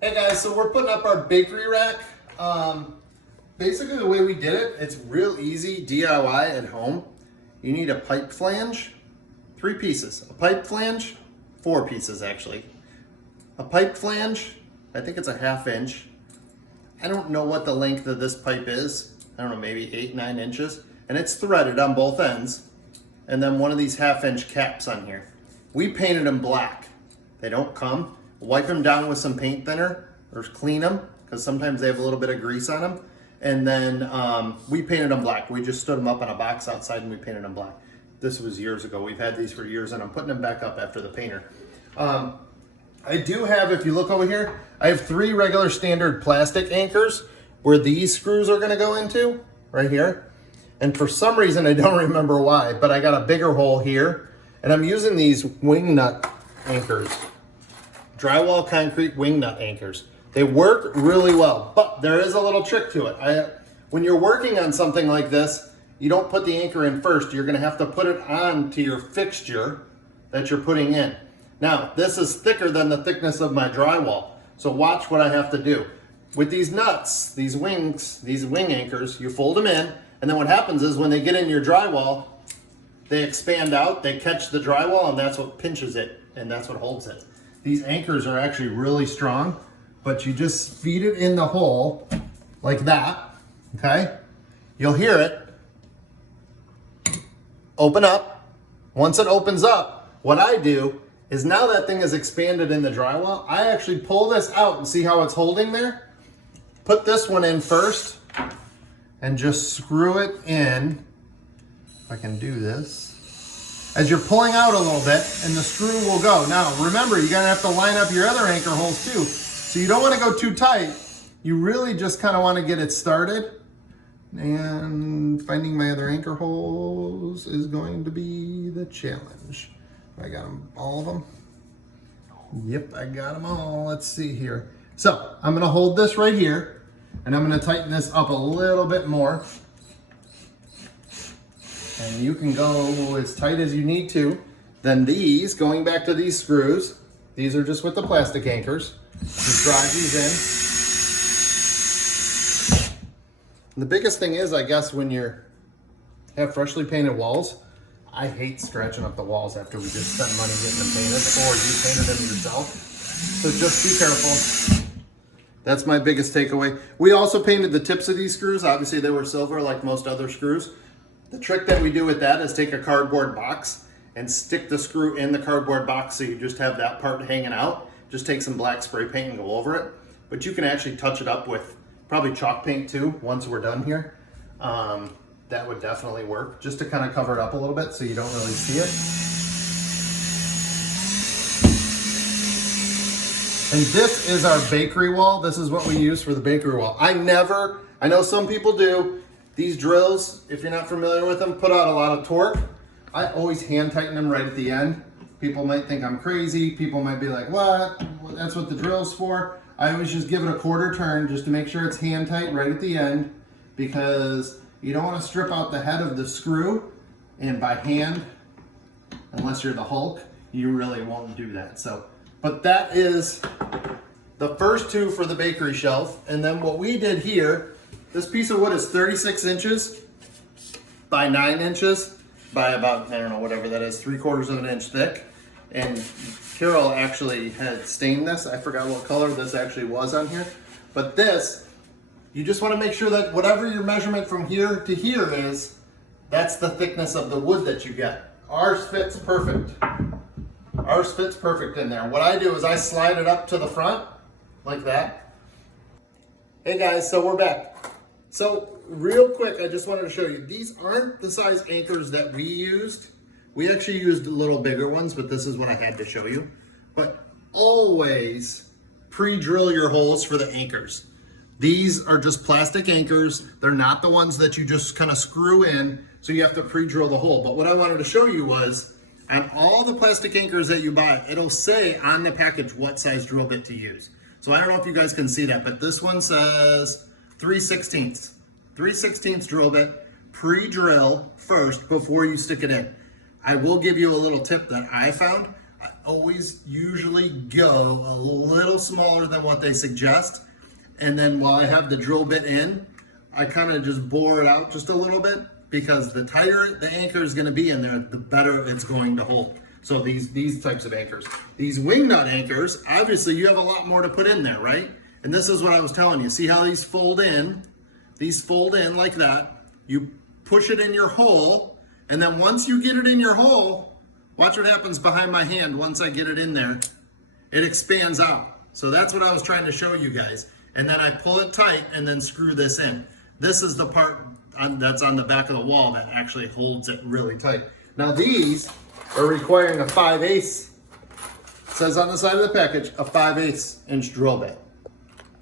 Hey guys, so we're putting up our bakery rack. Basically the way we did it, it's real easy DIY at home. You need a pipe flange, 3 pieces. A pipe flange, 4 pieces actually. A pipe flange, I think it's a 1/2 inch. I don't know what the length of this pipe is. I don't know, maybe 8-9 inches. And it's threaded on both ends. And then one of these 1/2 inch caps on here. We painted them black. They don't come. Wipe them down with some paint thinner or clean them because sometimes they have a little bit of grease on them. And then we painted them black. We just stood them up on a box outside and we painted them black. This was years ago. We've had these for years and I'm putting them back up after the painter. I do have, if you look over here, I have 3 regular standard plastic anchors where these screws are gonna go into, right here. And for some reason, I don't remember why, but I got a bigger hole here and I'm using these wing nut anchors. Drywall concrete wing nut anchors. They work really well, but there is a little trick to it. When you're working on something like this, you don't put the anchor in first. You're gonna have to put it on to your fixture that you're putting in. Now, this is thicker than the thickness of my drywall. So watch what I have to do. With these nuts, these wing anchors, you fold them in, and then what happens is when they get in your drywall, they expand out, they catch the drywall, and that's what pinches it, and that's what holds it. These anchors are actually really strong, but you just feed it in the hole like that, okay? You'll hear it open up. Once it opens up, what I do is now that thing is expanded in the drywall, I actually pull this out and see how it's holding there. Put this one in first and just screw it in. If I can do this. As you're pulling out a little bit and the screw will go. Now remember, you're gonna have to line up your other anchor holes too. So you don't wanna go too tight. You really just kinda wanna get it started. And finding my other anchor holes is going to be the challenge. I got them, all of them? Yep, I got them all. Let's see here. So I'm gonna hold this right here and I'm gonna tighten this up a little bit more. And you can go as tight as you need to. Then these, going back to these screws, these are just with the plastic anchors. Just drive these in. And the biggest thing is, I guess, when you have freshly painted walls, I hate scratching up the walls after we just spent money getting them painted, or you painted them yourself. So just be careful. That's my biggest takeaway. We also painted the tips of these screws. Obviously they were silver like most other screws. The trick that we do with that is take a cardboard box and stick the screw in the cardboard box so you just have that part hanging out. Just take some black spray paint and go over it. But you can actually touch it up with probably chalk paint too once we're done here. That would definitely work, just to kind of cover it up a little bit so you don't really see it. And this is our bakery wall. This is what we use for the bakery wall. I know some people do. These drills, if you're not familiar with them, put out a lot of torque. I always hand tighten them right at the end. People might think I'm crazy. People might be like, what? Well, that's what the drill's for. I always just give it a 1/4 turn just to make sure it's hand tight right at the end, because you don't want to strip out the head of the screw, and by hand, unless you're the Hulk, you really won't do that. So, but that is the first 2 for the bakery shelf. And then what we did here, this piece of wood is 36 inches by 9 inches by about, I don't know, whatever that is, 3/4 of an inch thick. And Carol actually had stained this. I forgot what color this actually was on here. But this, you just want to make sure that whatever your measurement from here to here is, that's the thickness of the wood that you get. Ours fits perfect. Ours fits perfect in there. What I do is I slide it up to the front like that. Hey guys, so we're back. So real quick, I just wanted to show you, these aren't the size anchors that we used. We actually used a little bigger ones, but this is what I had to show you. But always pre-drill your holes for the anchors. These are just plastic anchors. They're not the ones that you just kind of screw in, so you have to pre-drill the hole. But what I wanted to show you was, on all the plastic anchors that you buy, it'll say on the package what size drill bit to use. So I don't know if you guys can see that, but this one says 3/16. 3/16 drill bit, pre-drill first before you stick it in. I will give you a little tip that I found. I always usually go a little smaller than what they suggest. And then while I have the drill bit in, I kind of just bore it out just a little bit, because the tighter the anchor is going to be in there, the better it's going to hold. So these types of anchors. These wing nut anchors, obviously you have a lot more to put in there, right? And this is what I was telling you. See how these fold in? These fold in like that. You push it in your hole, and then once you get it in your hole, watch what happens behind my hand once I get it in there. It expands out. So that's what I was trying to show you guys. And then I pull it tight and then screw this in. This is the part that's on the back of the wall that actually holds it really tight. Now these are requiring a 5/8, it says on the side of the package, a 5/8 inch drill bit.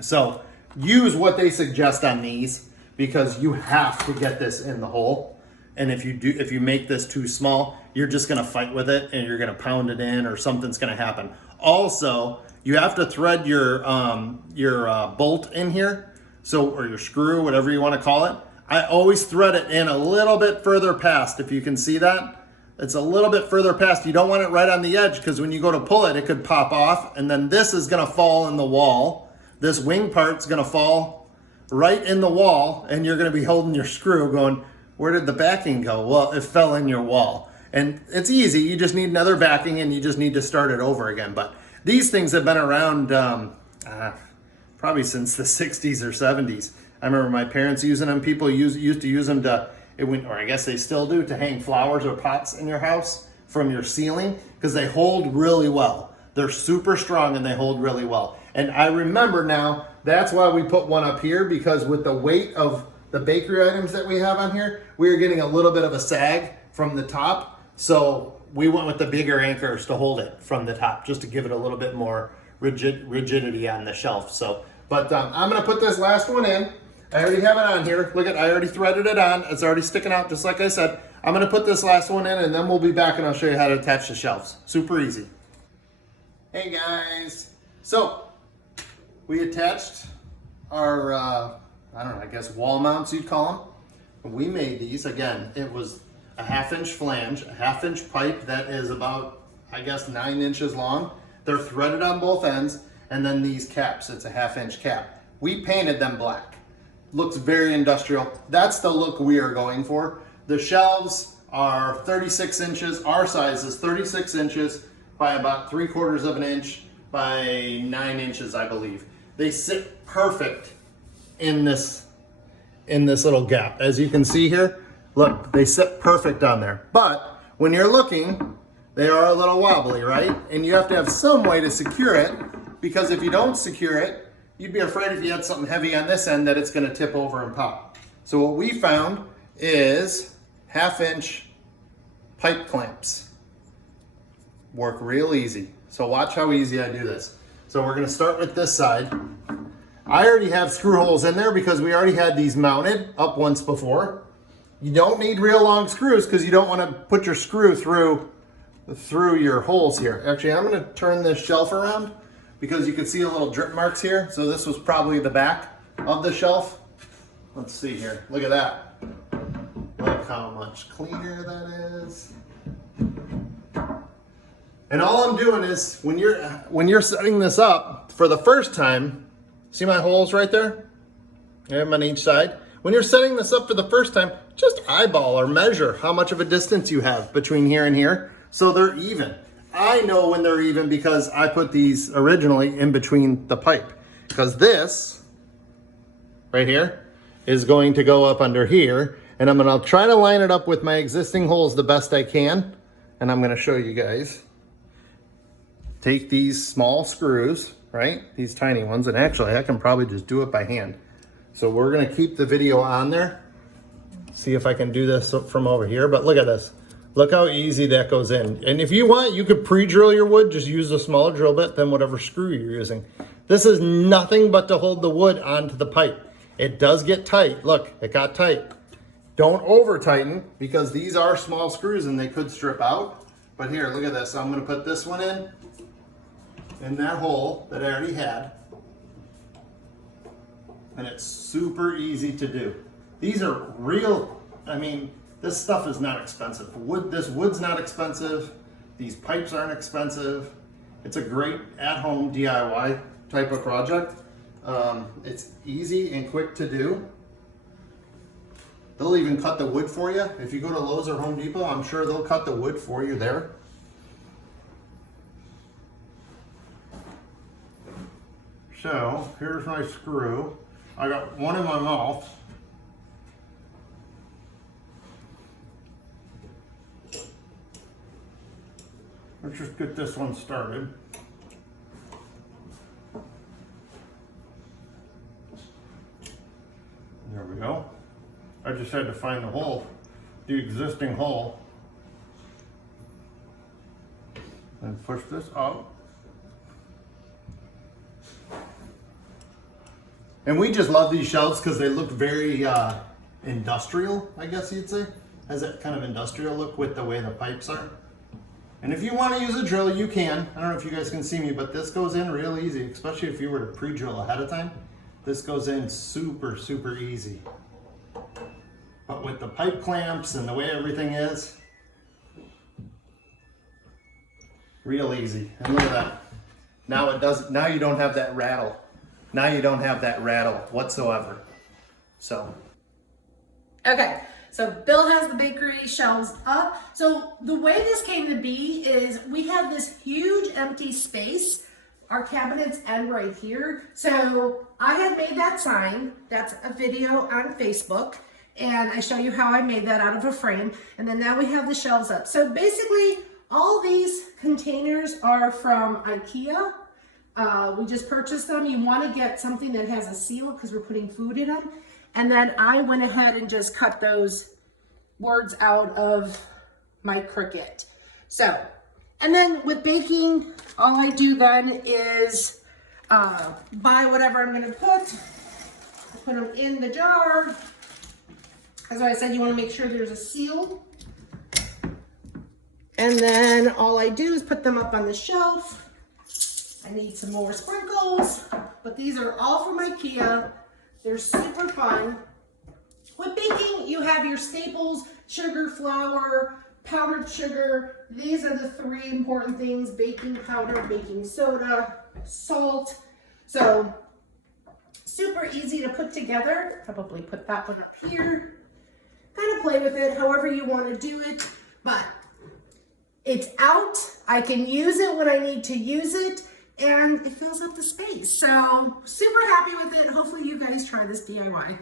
So use what they suggest on these, because you have to get this in the hole. And if you make this too small, you're just gonna fight with it and you're gonna pound it in, or something's gonna happen. Also, you have to thread your bolt in here, or your screw, whatever you want to call it. I always thread it in a little bit further past, if you can see that. It's a little bit further past. You don't want it right on the edge, because when you go to pull it, it could pop off, and then this is gonna fall in the wall. This wing part's gonna fall right in the wall, and you're gonna be holding your screw going, where did the backing go? Well, it fell in your wall. And it's easy, you just need another backing and you just need to start it over again. But these things have been around probably since the 60s or 70s. I remember my parents using them. People used to use them or I guess they still do, to hang flowers or pots in your house from your ceiling, because they hold really well. They're super strong and they hold really well. And I remember now, that's why we put one up here, because with the weight of the bakery items that we have on here, we were getting a little bit of a sag from the top. So we went with the bigger anchors to hold it from the top, just to give it a little bit more rigidity on the shelf. So, but I'm gonna put this last one in. I already have it on here. Look I already threaded it on. It's already sticking out, just like I said. I'm gonna put this last one in, and then we'll be back and I'll show you how to attach the shelves. Super easy. Hey guys. So we attached our, I don't know, I guess wall mounts you'd call them. We made these, again, it was a 1/2 inch flange, a 1/2 inch pipe that is about, I guess, 9 inches long. They're threaded on both ends, and then these caps, it's a 1/2 inch cap. We painted them black. Looks very industrial. That's the look we are going for. The shelves are 36 inches. Our size is 36 inches by about 3/4 of an inch by 9 inches, I believe. They sit perfect in this little gap. As you can see here, look, they sit perfect on there. But when you're looking, they are a little wobbly, right? And you have to have some way to secure it, because if you don't secure it, you'd be afraid if you had something heavy on this end that it's gonna tip over and pop. So what we found is 1/2 inch pipe clamps. Work real easy. So watch how easy I do this. So we're gonna start with this side. I already have screw holes in there because we already had these mounted up once before. You don't need real long screws, because you don't want to put your screw through your holes here. Actually, I'm going to turn this shelf around, because you can see a little drip marks here. So this was probably the back of the shelf. Let's see here. Look at that. Look how much cleaner that is. And all I'm doing is, when you're setting this up for the first time, see my holes right there? I have them on each side. When you're setting this up for the first time, just eyeball or measure how much of a distance you have between here and here, so they're even. I know when they're even because I put these originally in between the pipe, because this right here is going to go up under here, and I'm gonna try to line it up with my existing holes the best I can, and I'm gonna show you guys. Take these small screws, right? These tiny ones, and actually I can probably just do it by hand. So we're gonna keep the video on there. See if I can do this from over here, but look at this. Look how easy that goes in. And if you want, you could pre-drill your wood, just use a smaller drill bit than whatever screw you're using. This is nothing but to hold the wood onto the pipe. It does get tight. Look, it got tight. Don't over tighten, because these are small screws and they could strip out. But here, look at this. I'm gonna put this one in that hole that I already had. And it's super easy to do. These are real, I mean, this stuff is not expensive. This wood's not expensive. These pipes aren't expensive. It's a great at-home DIY type of project. It's easy and quick to do. They'll even cut the wood for you. If you go to Lowe's or Home Depot, I'm sure they'll cut the wood for you there. So here's my screw. I got one in my mouth. Let's just get this one started. There we go. I just had to find the hole, the existing hole, and push this out. And we just love these shelves because they look very industrial, I guess you'd say. Has that kind of industrial look with the way the pipes are. And if you want to use a drill, you can. I don't know if you guys can see me, but this goes in real easy, especially if you were to pre-drill ahead of time. This goes in super, super easy. But with the pipe clamps and the way everything is, real easy. And look at that. Now it does. Now you don't have that rattle. Now you don't have that rattle whatsoever. So. Okay. So Bill has the bakery shelves up. So the way this came to be is we have this huge empty space. Our cabinets end right here. So I had made that sign. That's a video on Facebook. And I show you how I made that out of a frame. And then now we have the shelves up. So basically all these containers are from IKEA. We just purchased them. You want to get something that has a seal because we're putting food in them. And then I went ahead and just cut those words out of my Cricut. So, and then with baking, all I do then is buy whatever I'm going to put them in the jar. As I said, you want to make sure there's a seal. And then all I do is put them up on the shelf. I need some more sprinkles, but these are all from IKEA. They're super fun. With baking, you have your staples: sugar, flour, powdered sugar. These are the three important things: baking powder, baking soda, salt. So super easy to put together. Probably put that one up here. Kind of play with it however you want to do it, but it's out. I can use it when I need to use it, and it fills up the space. So super happy with it. Hopefully you guys try this DIY.